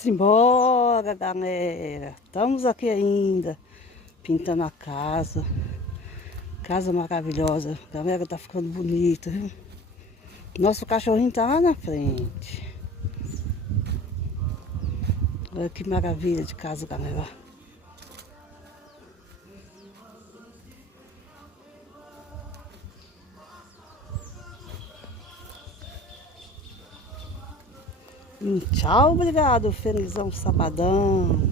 Vamos embora, galera. Estamos aqui ainda, pintando a casa. Casa maravilhosa. Galera, tá ficando bonita, viu? Nosso cachorrinho tá lá na frente. Olha que maravilha de casa, galera. Tchau, obrigado. Felizão sabadão.